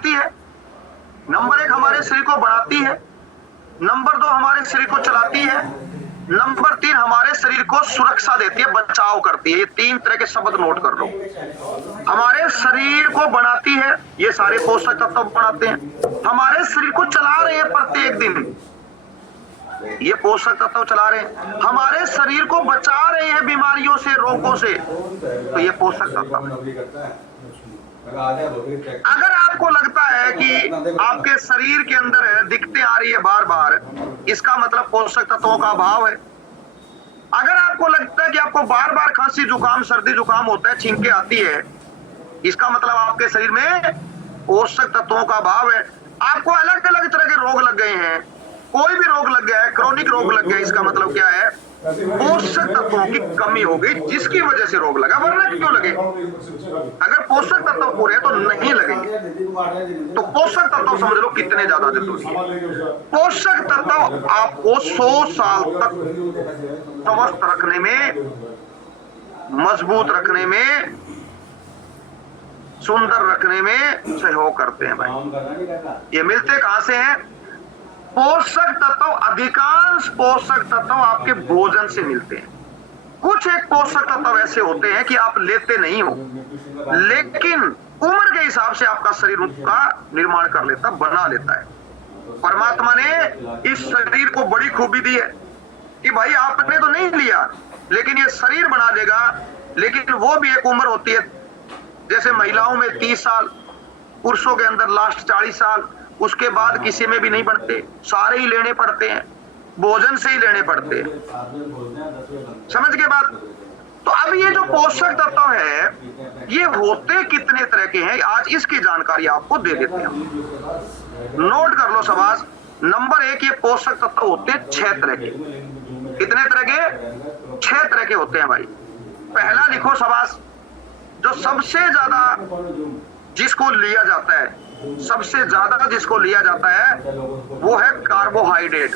बनाती है, नंबर 1 हमारे शरीर को बनाती है, नंबर 2 हमारे शरीर को चलाती है, नंबर 3 हमारे शरीर को सुरक्षा देती है, बचाव करती है। ये 3 तरह के शब्द नोट कर लो। हमारे शरीर को बनाती है, ये सारे पोषक तत्व बनाते हैं। हमारे शरीर को चला रहे हैं प्रत्येक दिन, ये पोषक तत्व चला रहे हैं। हमारे शरीर को बचा रहे हैं बीमारियों से, रोगों से, तो ये पोषक तत्व। अगर आपको लगता है कि आपके शरीर के अंदर दिक्कतें आ रही है बार बार, इसका मतलब पोषक तत्वों का अभाव है। अगर आपको लगता है कि आपको बार बार खांसी जुकाम सर्दी जुकाम होता है, छींकें आती है, इसका मतलब आपके शरीर में पोषक तत्वों का अभाव है। आपको अलग अलग तरह के रोग लग गए हैं, कोई भी रोग लग गया है, क्रोनिक रोग लग गया है, इसका मतलब क्या है? पोषक तत्वों की कमी हो गई, जिसकी वजह से रोग लगा। वरना क्यों लगे? अगर पोषक तत्व पूरे हैं तो नहीं लगेंगे। तो पोषक तत्व समझ लो कितने ज्यादा जरूरी है। पोषक तत्व आपको 100 साल तक स्वस्थ रखने में, मजबूत रखने में, सुंदर रखने में सहयोग करते हैं भाई। ये मिलते कहां से हैं? पोषक तत्व, अधिकांश पोषक तत्व आपके भोजन से मिलते हैं। कुछ एक पोषक तत्व ऐसे होते हैं कि आप लेते नहीं हो, लेकिन उम्र के हिसाब से आपका शरीर उनका निर्माण कर लेता, बना लेता है। परमात्मा ने इस शरीर को बड़ी खूबी दी है कि भाई आपने तो नहीं लिया, लेकिन ये शरीर बना लेगा। लेकिन वो भी एक उम्र होती है, जैसे महिलाओं में 30 साल, पुरुषों के अंदर लास्ट 40 साल, उसके बाद किसी में भी नहीं बनते, सारे ही लेने पड़ते हैं, भोजन से ही लेने पड़ते हैं। समझ के बात? तो अब ये जो पोषक तत्व है, ये होते कितने तरह के हैं, आज इसकी जानकारी आपको दे देते हैं। नोट कर लो शाबाश। नंबर 1, ये पोषक तत्व होते हैं 6 तरह के। कितने तरह के? 6 तरह के होते हैं भाई। पहला लिखो शाबाश, जो सबसे ज्यादा जिसको लिया जाता है, सबसे ज्यादा जिसको लिया जाता है वो है कार्बोहाइड्रेट।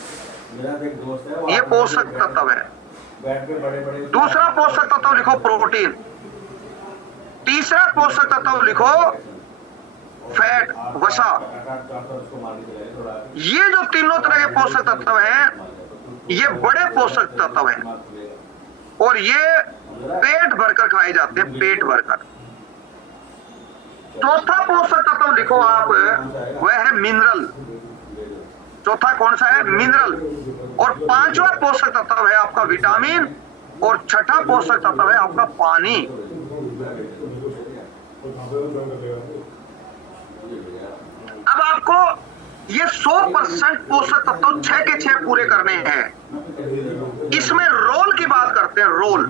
ये पोषक तत्व है। दूसरा पोषक तत्व लिखो प्रोटीन। तीसरा पोषक तत्व लिखो फैट, वसा। ये जो तीनों तरह के पोषक तत्व हैं, ये बड़े पोषक तत्व हैं और ये पेट भरकर खाए जाते हैं, पेट भरकर। चौथा पोषक तत्व लिखो आप, वह है मिनरल। चौथा कौन सा है? मिनरल। और 5वां पोषक तत्व है आपका विटामिन, और 6ठा पोषक तत्व है आपका पानी। अब आपको ये 100% पोषक तत्व 6 के 6 पूरे करने हैं। इसमें रोल की बात करते हैं, रोल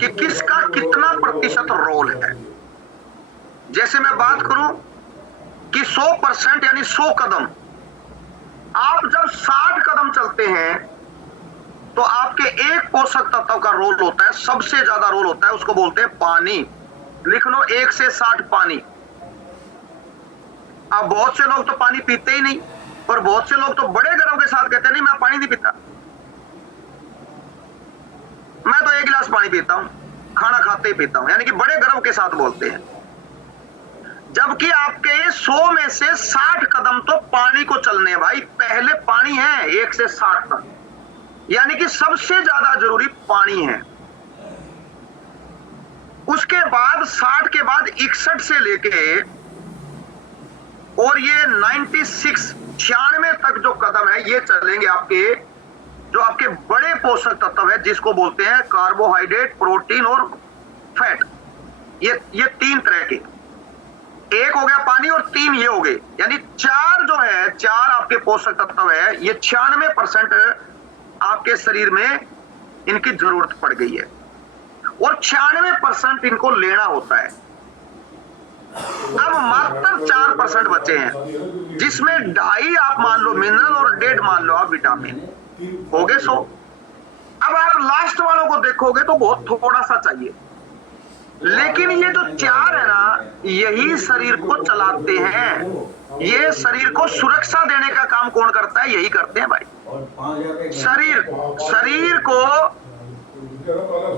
कि किसका कितना प्रतिशत रोल है। जैसे मैं बात करूं कि 100% यानी 100 कदम, आप जब 60 कदम चलते हैं तो आपके एक पोषक तत्व का रोल होता है, सबसे ज्यादा रोल होता है, उसको बोलते हैं पानी। लिख लो 1 से 60 पानी। अब बहुत से लोग तो पानी पीते ही नहीं, और बहुत से लोग तो बड़े गर्व के साथ कहते हैं नहीं मैं पानी नहीं पीता, मैं तो 1 गिलास पानी पीता हूं, खाना खाते ही पीता हूं, यानी कि बड़े गर्व के साथ बोलते हैं। जबकि आपके 100 में से 60 कदम तो पानी को चलने भाई, पहले पानी है 1 से 60 तक, यानी कि सबसे ज्यादा जरूरी पानी है। उसके बाद 60 के बाद 61 से लेके और ये 96 तक जो कदम है, ये चलेंगे आपके जो आपके बड़े पोषक तत्व है, जिसको बोलते हैं कार्बोहाइड्रेट, प्रोटीन और फैट। ये 3 तरह के, एक हो गया पानी और 3 ये हो गए, यानी 4 जो है, 4 आपके पोषक तत्व है, ये 96% आपके शरीर में इनकी जरूरत पड़ गई है और 96% इनको लेना होता है। अब मात्र 4% बचे हैं, जिसमें 2.5 आप मान लो मिनरल और 1.5 मान लो आप विटामिन, हो गए 100। अब आप लास्ट वालों को देखोगे तो बहुत थोड़ा सा चाहिए, लेकिन ये जो 4 है ना, यही शरीर को चलाते हैं। ये शरीर को सुरक्षा देने का काम कौन करता है? यही करते हैं भाई। शरीर को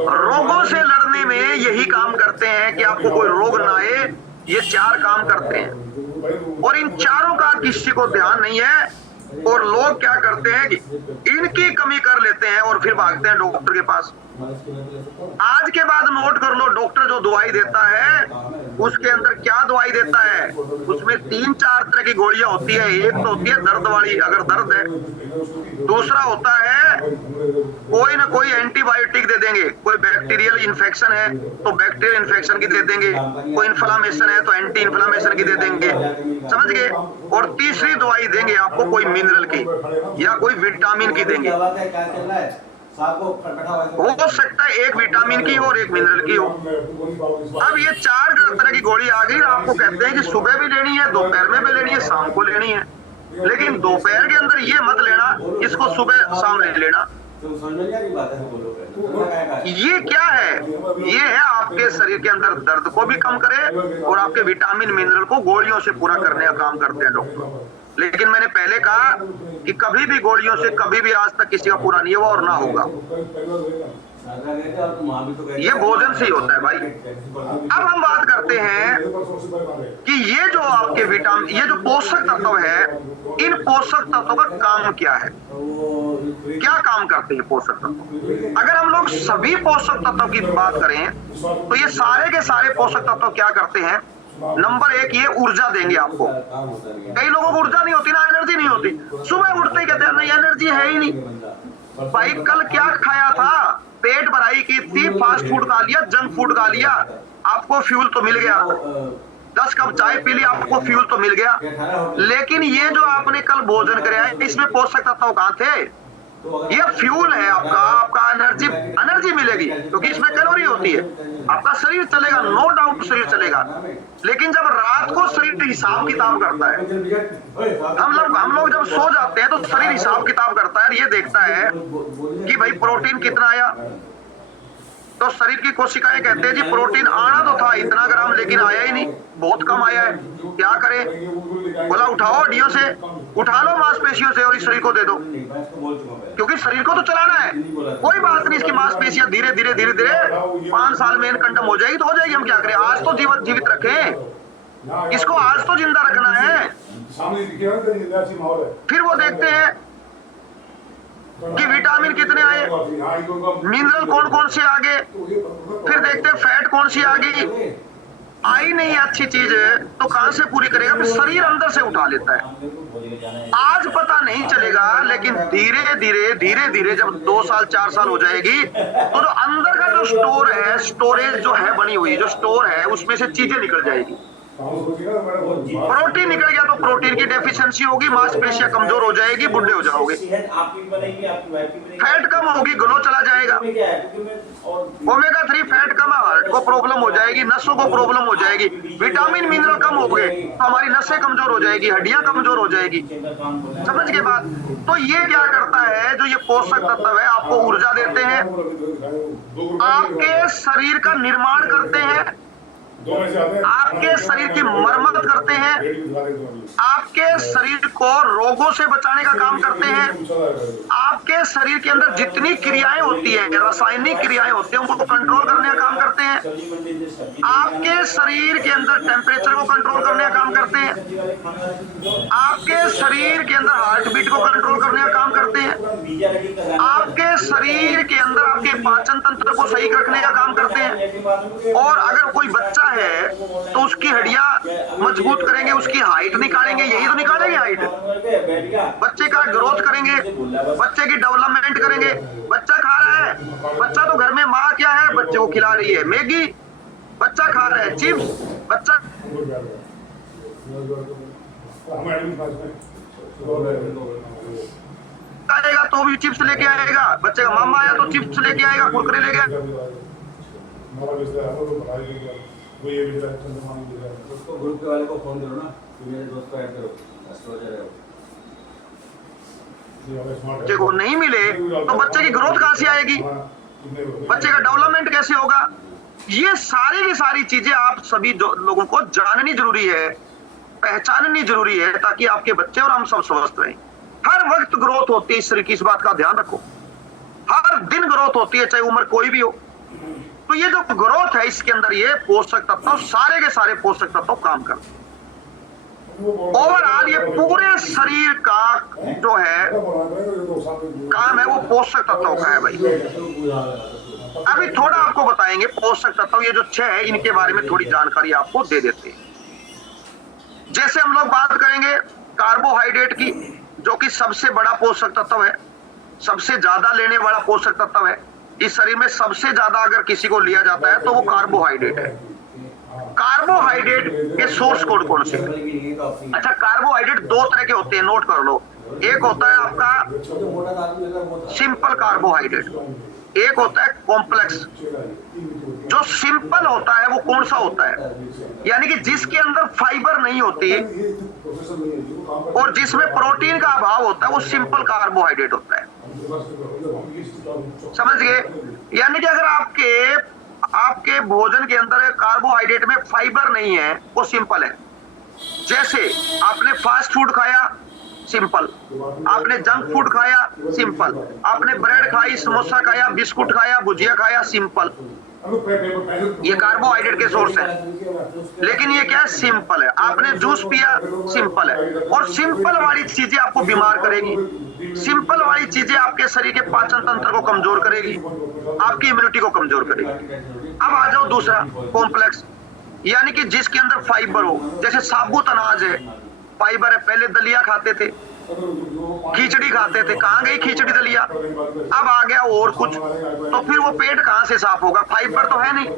रोगों से लड़ने में यही काम करते हैं कि आपको कोई रोग ना आए, ये 4 काम करते हैं और इन चारों का किसी को ध्यान नहीं है। और लोग क्या करते हैं कि इनकी कमी कर लेते हैं और फिर भागते हैं डॉक्टर के पास। आज के बाद नोट कर लो, डॉक्टर जो दवाई देता है उसके अंदर क्या दवाई देता है, उसमें 3-4 तरह की गोलियां होती है। एक तो होती है दर्द वाली, अगर दर्द है। दूसरा होता है कोई ना कोई एंटीबायोटिक दे देंगे, कोई बैक्टीरियल इन्फेक्शन है तो बैक्टीरियल इन्फेक्शन की दे देंगे, कोई इन्फ्लामेशन है तो एंटी इन्फ्लामेशन की दे देंगे, समझ गए। और तीसरी दवाई देंगे आपको कोई मिनरल की या कोई विटामिन की देंगे। हो सकता है एक विटामिन की हो और एक मिनरल की हो। अब ये 4 तरह की गोली आ गई, आपको कहते हैं कि सुबह भी लेनी है, दोपहर में भी लेनी है, शाम को लेनी है। लेकिन दोपहर के अंदर ये मत लेना, इसको सुबह शाम ले लेना। ये क्या है? ये है आपके शरीर के अंदर दर्द को भी कम करे और आपके विटामिन मिनरल को गोलियों से पूरा करने का काम करते हैं डॉक्टर। लेकिन मैंने पहले कहा कि कभी भी गोलियों से कभी भी आज तक किसी का पूरा नहीं हुआ और ना होगा। ये भोजन से ही होता है भाई। अब हम बात करते हैं कि ये जो आपके विटामिन, ये जो पोषक तत्व है, इन पोषक तत्वों का काम क्या है, क्या काम करते हैं पोषक तत्व। अगर हम लोग सभी पोषक तत्वों की बात करें तो ये सारे के सारे पोषक तत्व क्या करते हैं। नंबर 1, ये ऊर्जा देंगे आपको। कई लोगों को ऊर्जा नहीं होती ना, एनर्जी नहीं होती, सुबह उठते ही कहते हैं नहीं एनर्जी है ही नहीं। भाई कल क्या खाया था, पेट भराई की थी, फास्ट फूड खा लिया, जंक फूड खा लिया, आपको फ्यूल तो मिल गया, 10 कप चाय पी ली, आपको फ्यूल तो मिल गया। लेकिन ये जो आपने कल भोजन कराया इसमें पोषक तत्व कहाँ थे? ये फ्यूल है आपका, आपका एनर्जी मिलेगी क्योंकि इसमें कैलोरी होती है। आपका शरीर चलेगा, नो डाउट शरीर चलेगा। लेकिन जब रात को शरीर हिसाब किताब करता है, हम लोग जब सो जाते हैं तो शरीर हिसाब किताब करता है, ये देखता है कि भाई प्रोटीन कितना आया। तो शरीर की कोशिकाएं कहते हैं जी प्रोटीन आना तो था इतना ग्राम, लेकिन आया ही नहीं, बहुत कम आया है, क्या करें। बोला उठाओ हड्डियों से, उठा लो मांसपेशियों से और इस शरीर को दे दो, क्योंकि शरीर को तो चलाना है। कोई बात नहीं, इसकी मांसपेशियां धीरे धीरे धीरे धीरे 5 साल में कंडम हो जाएगी तो हो जाएगी, हम क्या करें। आज तो जीवित रखें इसको, आज तो जिंदा रखना है। फिर वो देखते हैं कि विटामिन कितने आए, मिनरल कौन कौन से आ गए, फिर देखते हैं फैट कौन सी आ गई। आई नहीं अच्छी चीज तो कहां से पूरी करेगा, फिर शरीर अंदर से उठा लेता है। आज पता नहीं चलेगा, लेकिन धीरे धीरे जब 2 साल 4 साल हो जाएगी तो जो अंदर का जो स्टोर है, स्टोरेज जो है बनी हुई, जो स्टोर है उसमें से चीजें निकल जाएगी। प्रोटीन निकल गया तो प्रोटीन की डेफिशिएंसी होगी, मांसपेशियां कमजोर हो जाएगी, बुढ़े हो जाओगे। फैट कम होगी, ग्लो चला जाएगा। ओमेगा 3 फैट कम, हार्ट को प्रॉब्लम हो जाएगी, नसों को प्रॉब्लम हो जाएगी। विटामिन मिनरल कम हो गए तो हमारी नसें कमजोर हो जाएगी, हड्डियां कमजोर हो जाएगी, समझ के बात। तो ये क्या करता है, जो ये पोषक तत्व है आपको ऊर्जा देते हैं, आपके शरीर का निर्माण करते हैं, आपके शरीर की मरम्मत करते हैं, आपके शरीर को रोगों से बचाने का काम करते हैं, आपके शरीर के अंदर जितनी क्रियाएं होती है, रासायनिक क्रियाएं होती हैं, उनको कंट्रोल करने का काम करते हैं, आपके शरीर के अंदर टेम्परेचर को कंट्रोल करने का काम करते हैं, आपके शरीर के अंदर हार्ट बीट को कंट्रोल करने का काम करते हैं, आपके शरीर के अंदर आपके पाचन तंत्र को सही रखने का काम करते हैं। और अगर कोई बच्चा है तो उसकी हड्डियां मजबूत करेंगे, उसकी हाइट निकालेंगे, यही तो निकालेंगे हाइट। बच्चे का ग्रोथ करेंगे, बच्चे की डेवलपमेंट करेंगे। बच्चा खा रहा है, बच्चा तो घर में माँ क्या है, बच्चे को खिला रही है मैगी, बच्चा खा रहा है चिप्स, बच्चा आएगा तो भी चिप्स लेके आएगा, बच्चे का मामा आया तो चिप्स लेके आएगा, कुरकुरे लेके आएगा। उसको ग्रुप के वाले को फोन करो ना कि मेरे दोस्त को ऐड करो, एस्ट्रोलॉजर है। बच्चे को नहीं मिले तो बच्चे की ग्रोथ कहां से आएगी, बच्चे का डेवलपमेंट कैसे होगा। ये सारी की सारी चीजें आप सभी लोगों को जाननी जरूरी है, पहचाननी जरूरी है, ताकि आपके बच्चे और हम सब स्वस्थ रहें। हर वक्त ग्रोथ होती है इस शरीर की, इस बात का ध्यान रखो। हर दिन ग्रोथ होती है, चाहे उम्र कोई भी हो। तो तो ये जो ग्रोथ है इसके अंदर ये पोषक तत्व सारे के सारे पोषक तत्व काम करते हैं। ओवरऑल ये पूरे शरीर का जो है काम है वो पोषक तत्वों का है भाई। अभी थोड़ा आपको बताएंगे पोषक तत्व ये जो 6 है इनके बारे में थोड़ी जानकारी आपको दे देते हैं। जैसे हम लोग बात करेंगे कार्बोहाइड्रेट की, जो कि सबसे बड़ा पोषक तत्व है, सबसे ज्यादा लेने वाला पोषक तत्व है। इस शरीर में सबसे ज्यादा अगर किसी को लिया जाता है तो वो कार्बोहाइड्रेट है। कार्बोहाइड्रेट के सोर्स कौन कौन से? अच्छा, कार्बोहाइड्रेट 2 तरह के होते हैं, नोट कर लो। एक होता है आपका सिंपल कार्बोहाइड्रेट, एक होता है कॉम्प्लेक्स। जो सिंपल होता है वो कौन सा होता है? यानी कि जिसके अंदर फाइबर नहीं होती और जिसमें प्रोटीन का अभाव होता है वो सिंपल कार्बोहाइड्रेट होता है। समझ गए? यानी कि अगर आपके भोजन के अंदर कार्बोहाइड्रेट में फाइबर नहीं है वो सिंपल है। जैसे आपने फास्ट फूड खाया, सिंपल। आपने जंक फूड खाया, सिंपल। आपने ब्रेड खाई, समोसा खाया, बिस्कुट खाया, भुजिया खाया, सिंपल। ये कार्बोहाइड्रेट के सोर्स है, लेकिन ये क्या है? सिंपल है। आपने जूस पिया, सिंपल है। और सिंपल वाली चीजें आपको बीमार करेगी, सिंपल वाली चीजें आपके शरीर के पाचन तंत्र को कमजोर करेगी, आपकी इम्यूनिटी को कमजोर करेगी। अब आ जाओ दूसरा, कॉम्प्लेक्स, यानी कि जिसके अंदर फाइबर हो। जैसे साबुत अनाज है, फाइबर है। पहले दलिया खाते थे, खिचड़ी खाते थे, कहां गई खिचड़ी दलिया? अब आ गया और कुछ, तो फिर वो पेट कहां से साफ होगा? फाइबर तो है नहीं,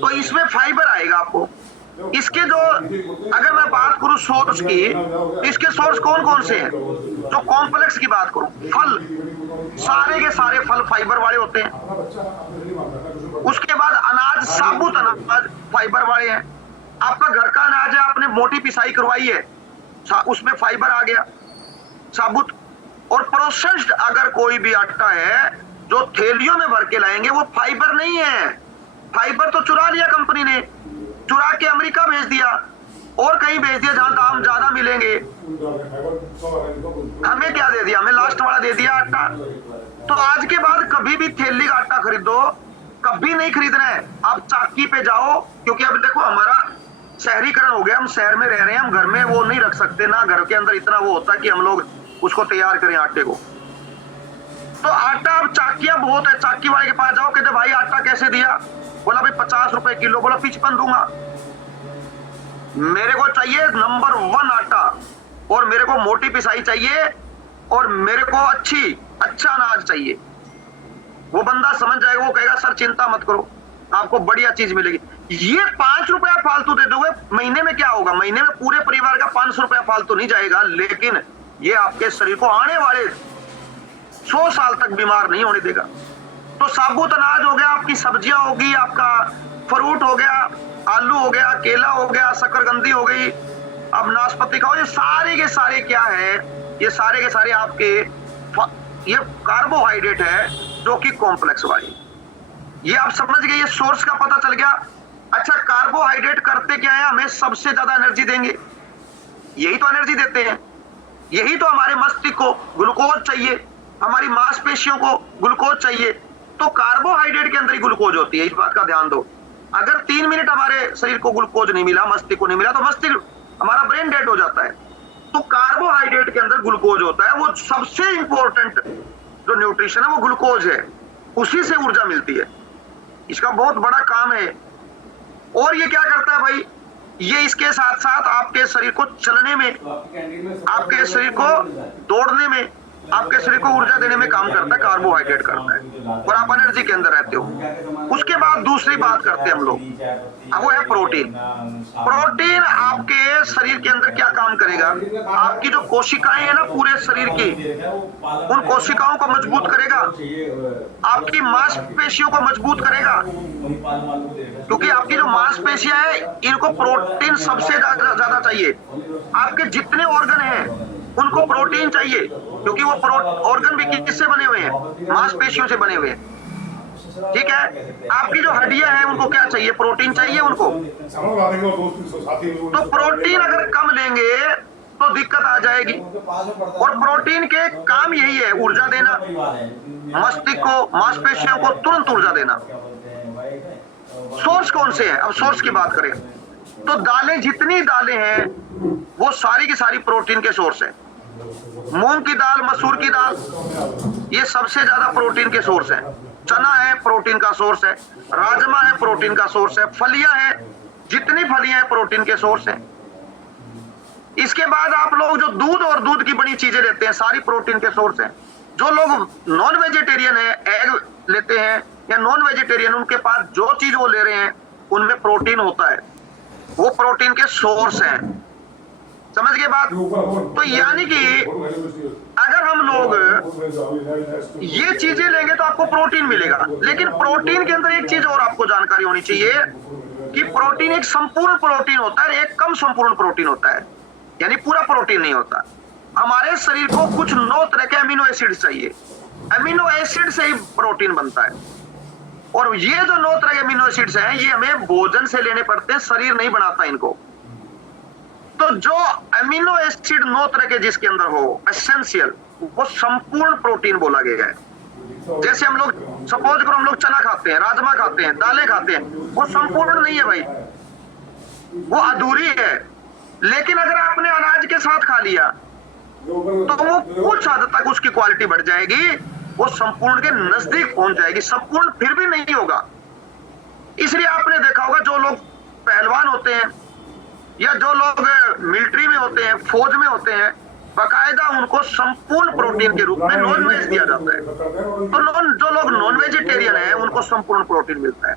तो इसमें फाइबर आएगा आपको। इसके जो अगर मैं बात करूं सोर्स की, इसके सोर्स कौन कौन से हैं? जो कॉम्प्लेक्स की बात करूं, फल, सारे के सारे फल फाइबर वाले होते हैं। उसके बाद अनाज, साबुत अनाज फाइबर वाले हैं। आपका घर का अनाज है, आपने मोटी पिसाई करवाई है, उसमें फाइबर आ गया, साबुत। और प्रोसेस्ड अगर कोई भी आटा है जो थैलियों में भर के लाएंगे वो फाइबर नहीं है। फाइबर तो चुरा लिया कंपनी ने, चुरा के अमेरिका भेज दिया और कहीं भेज दिया जहां दाम ज्यादा मिलेंगे। हमें क्या दे दिया? हमें लास्ट वाला दे दिया आटा। तो आज के बाद कभी भी थैली का आटा खरीदो, कभी नहीं खरीदना है। आप चाकी पे जाओ, क्योंकि अब देखो हमारा शहरीकरण हो गया, हम शहर में रह रहे हैं, हम घर में वो नहीं रख सकते ना, घर के अंदर इतना वो होता है कि हम लोग उसको तैयार करें आटे को। तो आटा, अब चाकियां बहुत है, चाकी वाले के पास जाओ, कहते भाई आटा कैसे दिया? बोला भाई 50 रुपए किलो। बोला 55 दूंगा। मेरे को चाहिए नंबर 1 आटा, और मेरे को मोटी पिसाई चाहिए, और मेरे को अच्छा अनाज चाहिए। वो बंदा समझ जाएगा, वो कहेगा सर चिंता मत करो, आपको बढ़िया चीज मिलेगी। ये 5 रुपया फालतू दे दोगे, महीने में क्या होगा? महीने में पूरे परिवार का 500 रुपया फालतू नहीं जाएगा, लेकिन ये आपके शरीर को आने वाले 100 साल तक बीमार नहीं होने देगा। तो साबुत अनाज हो गया, आपकी सब्जियां होगी, आपका फ्रूट हो गया, आलू हो गया, केला हो गया, शकरकंदी हो गई, अब नाशपाती खाओ। ये सारे के सारे क्या है? ये सारे के सारे आपके ये कार्बोहाइड्रेट है, जो कि कॉम्प्लेक्स वाली। ये आप समझ गए, ये सोर्स का पता चल गया। अच्छा, कार्बोहाइड्रेट करते क्या है? हमें सबसे ज्यादा एनर्जी देंगे, यही तो एनर्जी देते हैं। यही तो हमारे मस्तिष्क को ग्लूकोज चाहिए, हमारी मांसपेशियों को ग्लूकोज चाहिए। तो कार्बोहाइड्रेट के अंदर ही ग्लूकोज होती है, इस बात का ध्यान दो। अगर 3 मिनट हमारे शरीर को ग्लूकोज नहीं मिला, मस्तिष्क को नहीं मिला, तो मस्तिष्क हमारा ब्रेन डेड हो जाता है। तो कार्बोहाइड्रेट के अंदर ग्लूकोज होता है, वो सबसे इंपॉर्टेंट जो न्यूट्रिशन है वो ग्लूकोज है, उसी से ऊर्जा मिलती है। इसका बहुत बड़ा काम है। और ये क्या करता है भाई? ये इसके साथ साथ आपके शरीर को चलने में, आपके शरीर को दौड़ने में, आपके शरीर को ऊर्जा देने में काम करता है, कार्बोहाइड्रेट करता है, और आप एनर्जी के अंदर रहते हो। उसके बाद दूसरी बात करते हैं हम लोग, वो है प्रोटीन। प्रोटीन आपके शरीर के अंदर क्या काम करेगा? आपकी जो कोशिकाएं हैं ना पूरे शरीर की, उन कोशिकाओं को मजबूत करेगा, आपकी मांसपेशियों को मजबूत करेगा, क्योंकि आपकी जो मांसपेशियां हैं इनको प्रोटीन सबसे ज्यादा चाहिए। आपके जितने ऑर्गन हैं उनको प्रोटीन चाहिए, क्योंकि वो ऑर्गन भी किससे बने हुए हैं? मांसपेशियों से बने हुए हैं। ठीक है, आपकी जो हड्डियां हैं उनको क्या चाहिए? प्रोटीन चाहिए उनको। तो प्रोटीन अगर कम लेंगे तो दिक्कत आ जाएगी। और प्रोटीन के काम यही है, ऊर्जा देना, मस्तिष्क को, मांसपेशियों को तुरंत ऊर्जा देना। सोर्स कौन से हैं? अब सोर्स की बात करें तो दालें, जितनी दालें हैं वो सारी की सारी प्रोटीन के सोर्स है। मूंग की दाल, मसूर की दाल, ये सबसे ज्यादा प्रोटीन के सोर्स है। चना है, प्रोटीन का सोर्स है। राजमा है, प्रोटीन का सोर्स है। फलियां हैं, जितनी फलियां हैं प्रोटीन के सोर्स है। इसके बाद आप लोग जो दूध और दूध की बनी चीजें लेते हैं, सारी प्रोटीन के सोर्स है। जो लोग नॉन वेजिटेरियन है, एग लेते हैं या नॉन वेजिटेरियन, उनके पास जो चीज वो ले रहे हैं उनमें प्रोटीन होता है, वो प्रोटीन के सोर्स हैं। समझ गए बात? तो यानी कि अगर हम लोग ये चीजें लेंगे तो आपको प्रोटीन मिलेगा। लेकिन प्रोटीन के अंदर एक चीज और आपको जानकारी होनी चाहिए कि प्रोटीन एक संपूर्ण प्रोटीन होता है, एक कम संपूर्ण प्रोटीन होता है, यानी पूरा प्रोटीन नहीं होता। हमारे शरीर को कुछ 9 तरह के अमीनो एसिड चाहिए। अमीनो एसिड से ही प्रोटीन बनता है, और ये जो 9 तरह के अमीनो एसिड्स हैं ये हमें भोजन से लेने पड़ते हैं, शरीर नहीं बनाता इनको। तो जो अमीनो एसिड 9 तरह के जिसके अंदर हो एसेंशियल, वो संपूर्ण प्रोटीन बोला गया है। जैसे हम लोग सपोज करो हम लोग चना खाते हैं, राजमा खाते हैं, दालें खाते हैं, वो संपूर्ण नहीं है भाई, वो अधूरी है। लेकिन अगर आपने अनाज के साथ खा लिया तो वो कुछ हद तक उसकी क्वालिटी बढ़ जाएगी, वो संपूर्ण के नजदीक पहुंच जाएगी, संपूर्ण फिर भी नहीं होगा। इसलिए आपने देखा होगा जो लोग पहलवान होते हैं या जो लोग मिलिट्री में होते हैं, फौज में होते हैं, बाकायदा उनको संपूर्ण प्रोटीन के रूप में नॉन वेज दिया जाता है। तो जो लोग नॉन वेजिटेरियन है उनको संपूर्ण प्रोटीन मिलता है।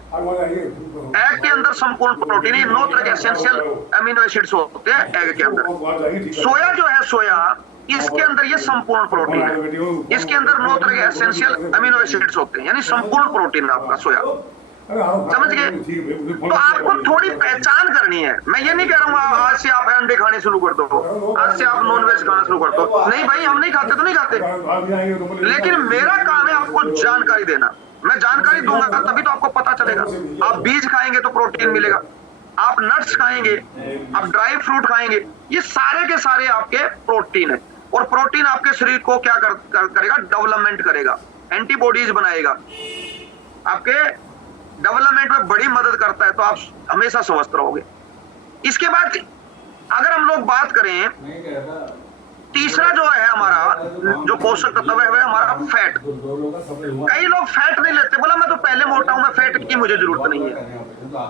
एग के अंदर संपूर्ण प्रोटीन, 9 तरह के एसेंशियल अमीनो एसिड्स होते हैं एग के अंदर। सोया जो है, सोया, इसके अंदर ये संपूर्ण प्रोटीन है। इसके अंदर 9 तरह के एसेंशियल अमीनो एसिड्स होते हैं, यानी संपूर्ण प्रोटीन है आपका सोया। समझ गए? तो आपको थोड़ी पहचान करनी है। मैं ये नहीं कह रहा हूँ आज से आप अंडे खाने शुरू कर दो, आज से आप नॉन वेज खाना शुरू कर दो। नहीं भाई, हम नहीं खाते तो नहीं खाते, लेकिन मेरा काम है आपको जानकारी देना। मैं जानकारी दूंगा तभी तो आपको पता चलेगा। आप बीज खाएंगे तो प्रोटीन मिलेगा, आप नट्स खाएंगे, आप ड्राई फ्रूट खाएंगे, ये सारे के सारे आपके प्रोटीन है। और प्रोटीन आपके शरीर को क्या करेगा? डेवलपमेंट करेगा, एंटीबॉडीज बनाएगा, आपके डेवलपमेंट में बड़ी मदद करता है। तो आप हमेशा स्वस्थ रहोगे। इसके बाद अगर हम लोग बात करें, तीसरा जो है हमारा जो पोषक तत्व है वह हमारा फैट। कई लोग फैट नहीं लेते, बोला मैं तो पहले मोटा हूं, मैं फैट की मुझे जरूरत नहीं है,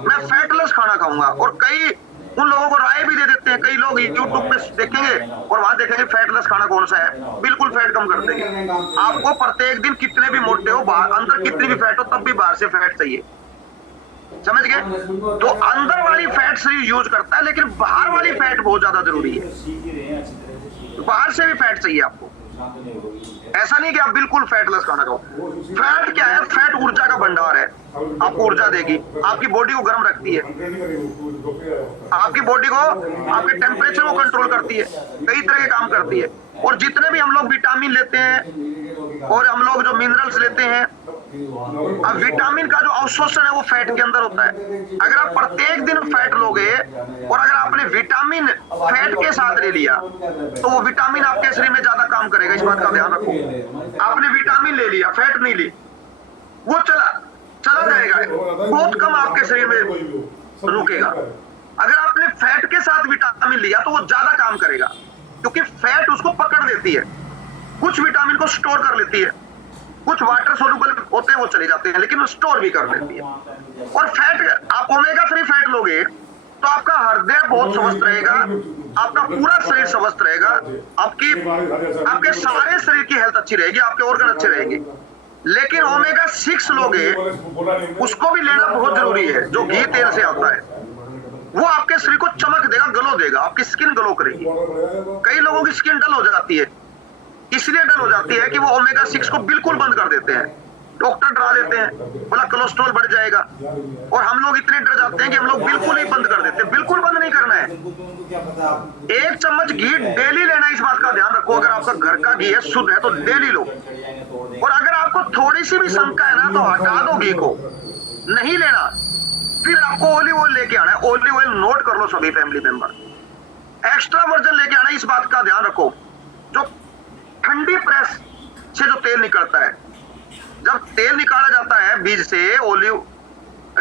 मैं फैटलेस खाना खाऊंगा। और कई उन लोगों को राय भी दे देते हैं। कई लोग यूट्यूब पे देखेंगे और वहां देखेंगे फैटलेस खाना कौन सा है, बिल्कुल फैट कम कर देंगे। आपको प्रत्येक दिन कितने भी मोटे हो, बाहर अंदर कितनी भी फैट हो, तब भी बाहर से फैट चाहिए। समझ गए? तो अंदर वाली फैट शरीर यूज करता है, लेकिन बाहर वाली फैट बहुत ज्यादा जरूरी है। बाहर से भी फैट चाहिए आपको। ऐसा नहीं कि आप बिल्कुल फैटलेस खाना खाओ। फैट क्या है? फैट ऊर्जा का भंडार है, आपको ऊर्जा देगी, आपकी बॉडी को गर्म रखती है, आपकी बॉडी को, आपके टेम्परेचर को कंट्रोल करती है, कई तरह के काम करती है। और जितने भी हम लोग विटामिन लेते हैं और हम लोग जो मिनरल्स लेते हैं, अब विटामिन का जो अवशोषण है वो फैट के अंदर होता है। अगर आप प्रत्येक दिन फैट लोगे और अगर आपने विटामिन फैट के साथ ले लिया तो वो विटामिन आपके शरीर में ज्यादा काम करेगा, इस बात का ध्यान रखो। आपने विटामिन ले लिया, फैट नहीं ली, वो चला जाएगा, बहुत कम आपके शरीर में रुकेगा। अगर आपने फैट के साथ विटामिन लिया तो वो ज्यादा काम करेगा, क्योंकि फैट उसको पकड़ देती है, कुछ विटामिन को स्टोर कर लेती है, कुछ वाटर सोल्यूबल होते हैं वो चले जाते हैं, लेकिन स्टोर भी कर लेती है। और फैट, आप ओमेगा 3 फैट लोगे तो आपका हृदय बहुत स्वस्थ रहेगा, आपका पूरा शरीर स्वस्थ रहेगा, आपके सारे शरीर की हेल्थ अच्छी रहेगी, आपके ऑर्गन अच्छे रहेंगे। लेकिन ओमेगा 6 लोगे, उसको भी लेना बहुत जरूरी है, जो घी तेल से आता है, वो आपके शरीर को चमक देगा, ग्लो देगा, आपकी स्किन ग्लो करेगी। कई लोगों की स्किन डल हो जाती है, इसलिए डल हो जाती है कि वो ओमेगा 6 को बिल्कुल बंद कर देते हैं। डॉक्टर डरा देते हैं, बोला कोलेस्ट्रॉल बढ़ जाएगा, और हम लोग इतने डर जाते हैं कि हम लोग बिल्कुल ही बंद कर देते हैं। बिल्कुल बंद नहीं करना है, 1 चम्मच घी डेली लेना, इस बात का ध्यान रखो। अगर आपका घर का घी है, शुद्ध है, तो डेली लो। और अगर आपको थोड़ी सी भी शंका है ना, तो हटा दो घी को, नहीं लेना। फिर आपको ओलिव ऑयल लेके आना है, ओलिव ऑयल नोट कर लो सभी फैमिली मेंबर। एक्स्ट्रा वर्जन लेके आना, इस बात का ध्यान रखो। जो ठंडी प्रेस से जो तेल निकलता है, जब तेल निकाला जाता है बीज से, ओलिव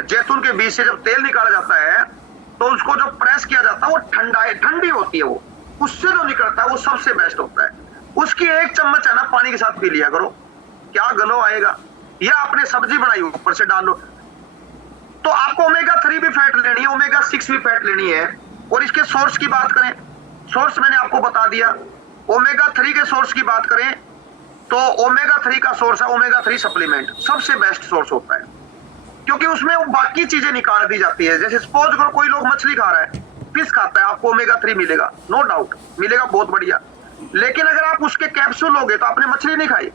जैतून के बीज से जब तेल निकाला जाता है तो उसको जो प्रेस किया जाता है वो ठंडी होती है, वो उससे जो निकलता है वो सबसे बेस्ट होता है। उसकी 1 चम्मच है ना पानी के साथ पी लिया करो, क्या ग्लो आएगा। या आपने सब्जी बनाई ऊपर से डाल लो। तो आपको ओमेगा 3 भी फैट लेनी है, ओमेगा 6 भी फैट लेनी है। और इसके सोर्स की बात करें, सोर्स मैंने आपको बता दिया। ओमेगा 3 के सोर्स की बात करें तो ओमेगा 3 का सोर्स है ओमेगा 3 सप्लीमेंट, सबसे बेस्ट सोर्स होता है, क्योंकि उसमें वो बाकी चीजें निकाल दी जाती है। जैसे सपोज करो कोई लोग मछली खा रहा है, फिश खाता है, आपको ओमेगा 3 मिलेगा, नो डाउट मिलेगा, बहुत बढ़िया। लेकिन अगर आप उसके कैप्सूल लोगे तो आपने मछली नहीं खाई,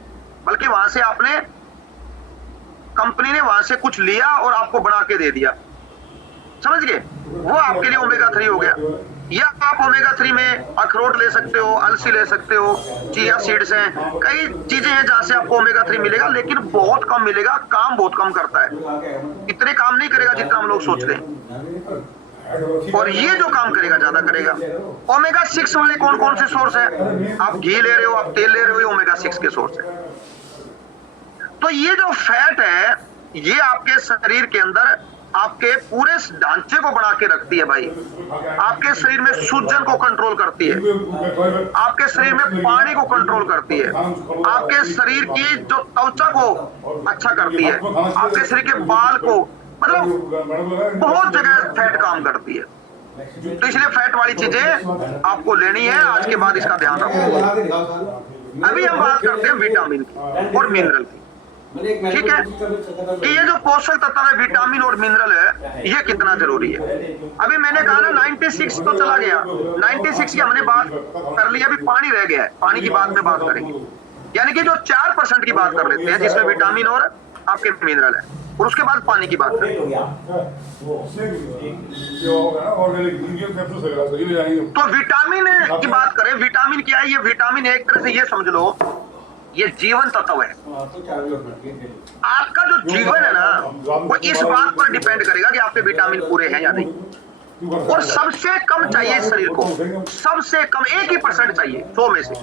बल्कि वहां से आपने, कंपनी ने वहां से कुछ लिया और आपको बना के दे दिया, समझ गए, वो आपके लिए ओमेगा 3 हो गया। या आप ओमेगा 3 में अखरोट ले सकते हो, अलसी ले सकते हो, चिया सीड्स हैं, कई चीजें हैं जहां से आपको ओमेगा 3 मिलेगा, लेकिन बहुत कम मिलेगा, काम बहुत कम करता है, इतने काम नहीं करेगा जितना हम लोग सोचते हैं। और ये जो काम करेगा ज्यादा करेगा। ओमेगा 6 वाले कौन कौन से सोर्स है, आप घी ले रहे हो, आप तेल ले रहे हो, ये ओमेगा 6 के सोर्स है। तो ये जो फैट है ये आपके शरीर के अंदर आपके पूरे ढांचे को बना के रखती है भाई, आपके शरीर में सूजन को कंट्रोल करती है, आपके शरीर में पानी को कंट्रोल करती है, आपके शरीर की जो त्वचा को अच्छा करती है, आपके शरीर के बाल को, मतलब बहुत जगह फैट काम करती है। तो इसलिए फैट वाली चीजें आपको लेनी है, आज के बाद इसका ध्यान रखो। अभी हम बात करते हैं विटामिन की और मिनरल की, ठीक है, कि ये जो पोषक तत्व है विटामिन और मिनरल है ये कितना जरूरी है। अभी मैंने कहा ना 96 तो चला गया, 96 की हमने बात कर ली, अभी पानी रह गया है, पानी की बात में बात करेंगे, यानी कि जो 4% की बात कर लेते हैं जिसमें विटामिन और आपके मिनरल है, और उसके बाद पानी की बात करेंगे। तो विटामिन की बात करें, विटामिन क्या है, ये विटामिन एक तरह से ये समझ लो ये जीवन तत्व है। आपका जो जीवन है ना वो इस बात पर डिपेंड करेगा कि आपके विटामिन पूरे हैं या नहीं। और सबसे कम चाहिए शरीर को, सबसे कम 1% चाहिए 100 में से,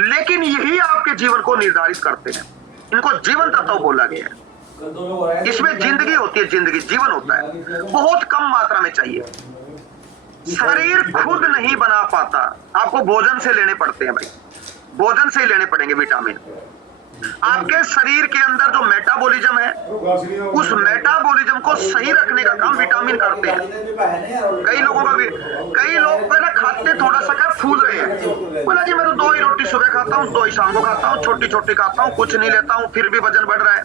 लेकिन यही आपके जीवन को निर्धारित करते हैं, इनको जीवन तत्व बोला गया है। इसमें जिंदगी होती है, जिंदगी जीवन होता है, बहुत कम मात्रा में चाहिए। शरीर खुद नहीं बना पाता, आपको भोजन से लेने पड़ते हैं भाई, भोजन से ही लेने पड़ेंगे विटामिन। आपके शरीर के अंदर जो मेटाबॉलिज्म है उस मेटाबॉलिज्म को सही रखने का काम विटामिन करते हैं। कई लोगों का भी, कई लोग ना खाते थोड़ा सा क्या फूल रहे हैं, बोला जी मैं तो 2 ही रोटी सुबह खाता हूँ, 2 ही शाम को खाता हूँ, छोटी छोटी खाता हूँ, कुछ नहीं लेता हूँ, फिर भी वजन बढ़ रहा है।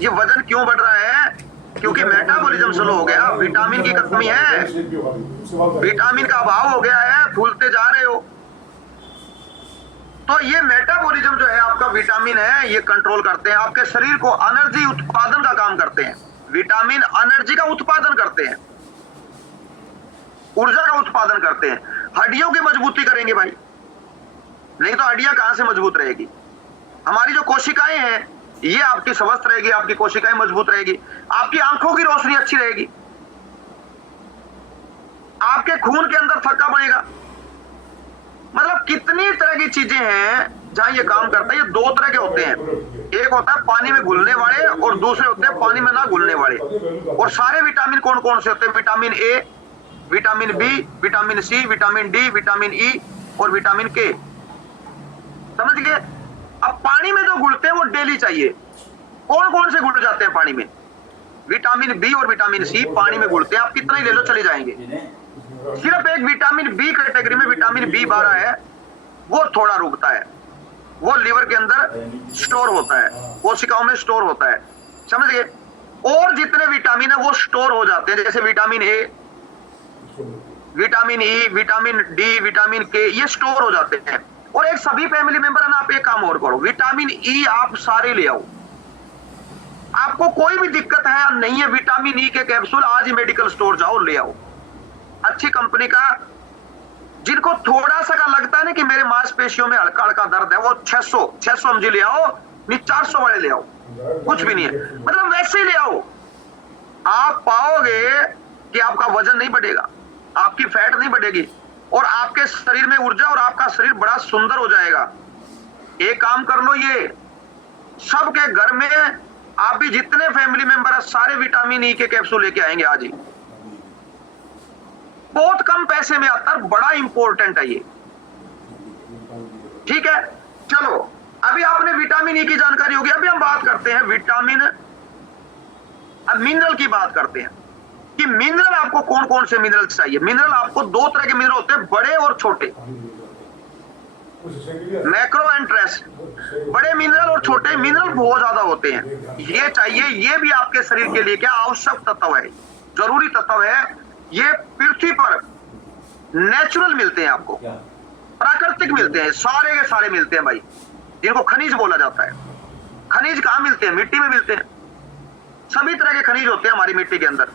ये वजन क्यों बढ़ रहा है, क्योंकि मेटाबॉलिज्म स्लो हो गया, विटामिन की कमी है, विटामिन का अभाव हो गया है, फूलते जा रहे हो। तो ये मेटाबॉलिज्म जो है आपका विटामिन है ये कंट्रोल करते हैं, आपके शरीर को एनर्जी उत्पादन का काम करते हैं। विटामिन एनर्जी का उत्पादन करते हैं, ऊर्जा का उत्पादन करते हैं, हड्डियों की मजबूती करेंगे भाई, नहीं तो हड्डियां कहां से मजबूत रहेगी। हमारी जो कोशिकाएं हैं ये आपकी स्वस्थ रहेगी, आपकी कोशिकाएं मजबूत रहेगी, आपकी आंखों की रोशनी अच्छी रहेगी, आपके खून के अंदर थक्का बनेगा। मतलब कितनी तरह की चीजें हैं जहां ये काम करता है। ये 2 तरह के होते हैं, एक होता है पानी में घुलने वाले और दूसरे होते हैं पानी में ना घुलने वाले। और सारे विटामिन कौन कौन से होते हैं, vitamin A, vitamin B, vitamin C, vitamin D, vitamin E और विटामिन के, समझ गए। अब पानी में जो घुलते हैं वो डेली चाहिए। कौन कौन से घुल जाते हैं पानी में, विटामिन बी और विटामिन सी पानी में घुलते हैं, आप कितना ही ले लो चले जाएंगे। सिर्फ एक विटामिन बी कैटेगरी में विटामिन B12 है, वो थोड़ा रुकता है, वो लिवर के अंदर स्टोर होता है, कोशिकाओं में स्टोर होता है, समझ गए। और जितने विटामिन है वो स्टोर हो जाते हैं, जैसे vitamin A, vitamin E, vitamin D, vitamin के, ये स्टोर हो जाते हैं। और एक सभी फैमिली मेंबर है ना, आप एक काम और करो, विटामिन ई आप सारे ले आओ, आपको कोई भी दिक्कत है या नहीं है, विटामिन ई के कैप्सूल आज ही मेडिकल स्टोर जाओ ले आओ, अच्छी कंपनी का। जिनको थोड़ा सा का लगता है ना कि मेरे मांसपेशियों में हल्का हल्का दर्द है, वो 600 mg ले आओ, नहीं 400 वाले ले आओ, कुछ भी नहीं है, मतलब वैसे ही ले आओ। आप पाओगे कि आपका वजन नहीं बढ़ेगा, आपकी फैट नहीं बढ़ेगी, और आपके शरीर में ऊर्जा, और आपका शरीर बड़ा सुंदर हो जाएगा। एक काम कर लो, ये सबके घर में आप भी जितने फैमिली मेंबर है सारे विटामिन ई के कैप्सूल लेके आएंगे आज ही। बहुत कम पैसे में आता है, बड़ा इंपॉर्टेंट है ये। ठीक है, चलो अभी आपने विटामिन ई की जानकारी होगी। अभी हम बात करते हैं विटामिन, अब मिनरल की बात करते हैं कि मिनरल आपको कौन कौन से मिनरल चाहिए। मिनरल आपको दो तरह के मिनरल होते हैं, बड़े और छोटे, मैक्रो एंड ट्रेस। बड़े मिनरल और छोटे मिनरल बहुत ज्यादा होते हैं, ये चाहिए। ये भी आपके शरीर के लिए क्या आवश्यक तत्व है, जरूरी तत्व है। ये पृथ्वी पर नेचुरल मिलते हैं, आपको प्राकृतिक मिलते हैं, सारे के सारे मिलते हैं भाई, जिनको खनिज बोला जाता है। खनिज कहाँ मिलते हैं? मिट्टी में मिलते हैं। सभी तरह के खनिज होते हैं हमारी मिट्टी के अंदर,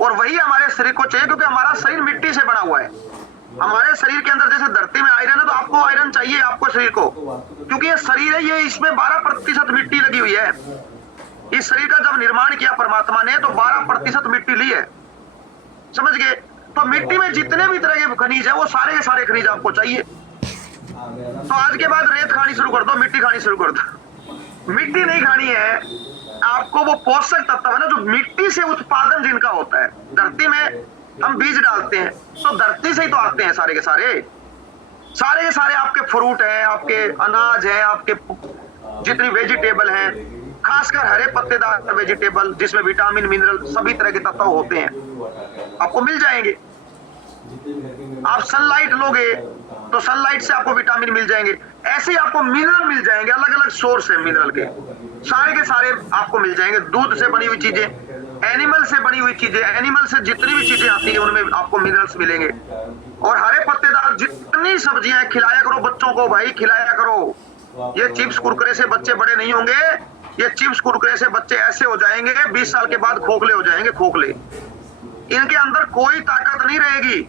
और वही हमारे शरीर को चाहिए, क्योंकि हमारा शरीर मिट्टी से बना हुआ है। हमारे शरीर के अंदर जैसे धरती में आयरन है, तो आपको आयरन चाहिए, आपको शरीर को, क्योंकि ये शरीर है, ये इसमें 12% मिट्टी लगी हुई है। इस शरीर का जब निर्माण किया परमात्मा ने, तो 12% मिट्टी ली है, समझ गए? तो मिट्टी में जितने भी तरह के खनिज है, वो सारे के सारे खनिज आपको चाहिए। तो आज के बाद रेत खानी शुरू कर दो, मिट्टी खानी शुरू कर दो। मिट्टी नहीं खानी है आपको, वो पोषक तत्व है ना जो मिट्टी से उत्पादन जिनका होता है। धरती में हम बीज डालते हैं, तो धरती से ही तो आते हैं सारे के सारे। सारे के सारे आपके फ्रूट हैं, आपके अनाज हैं, आपके जितनी वेजिटेबल हैं, खासकर हरे पत्तेदार वेजिटेबल जिसमें विटामिन मिनरल सभी तरह के तत्व होते हैं, आपको मिल जाएंगे। आप सनलाइट लोगे तो सनलाइट से आपको विटामिन मिल जाएंगे। ऐसे ही आपको मिनरल मिल जाएंगे, अलग अलग सोर्स है मिनरल के, सारे के सारे आपको मिल जाएंगे। दूध से बनी हुई चीजें, एनिमल से बनी हुई चीजें, एनिमल से जितनी भी चीजें आती है उनमें आपको मिनरल्स मिलेंगे। और हरे पत्तेदार जितनी सब्जियां खिलाया करो बच्चों को भाई, खिलाया करो। ये चिप्स कुरकुरे से बच्चे बड़े नहीं होंगे, ये चिप्स कुरकुरे से बच्चे ऐसे हो जाएंगे 20 साल के बाद खोखले हो जाएंगे, खोखले। इनके अंदर कोई ताकत नहीं रहेगी।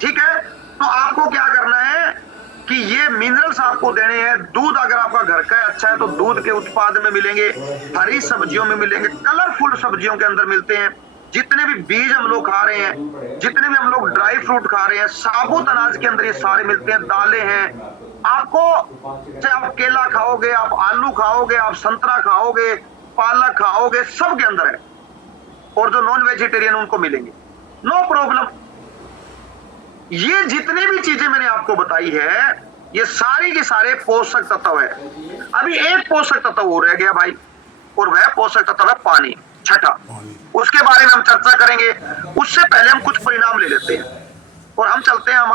ठीक है, तो आपको क्या करना है कि ये मिनरल्स आपको देने हैं। दूध अगर आपका घर का अच्छा है तो दूध के उत्पाद में मिलेंगे, हरी सब्जियों में मिलेंगे, कलरफुल सब्जियों के अंदर मिलते हैं। जितने भी बीज हम लोग खा रहे हैं, जितने भी हम लोग ड्राई फ्रूट खा रहे हैं, साबुत अनाज के अंदर ये सारे मिलते हैं। दालें हैं आपको, चाहे आप केला खाओगे, आप आलू खाओगे, आप संतरा खाओगे, पालक खाओगे, सब के अंदर है। और जो नॉन वेजिटेरियन उनको मिलेंगे, नो प्रॉब्लम। ये जितने भी चीजें मैंने आपको बताई है, ये सारी के सारे पोषक तत्व है। अभी एक पोषक तत्व और रह गया भाई, और वह पोषक तत्व है पानी, छठा। उसके बारे में हम चर्चा करेंगे। उससे पहले हम कुछ परिणाम ले लेते हैं और हम चलते हैं हम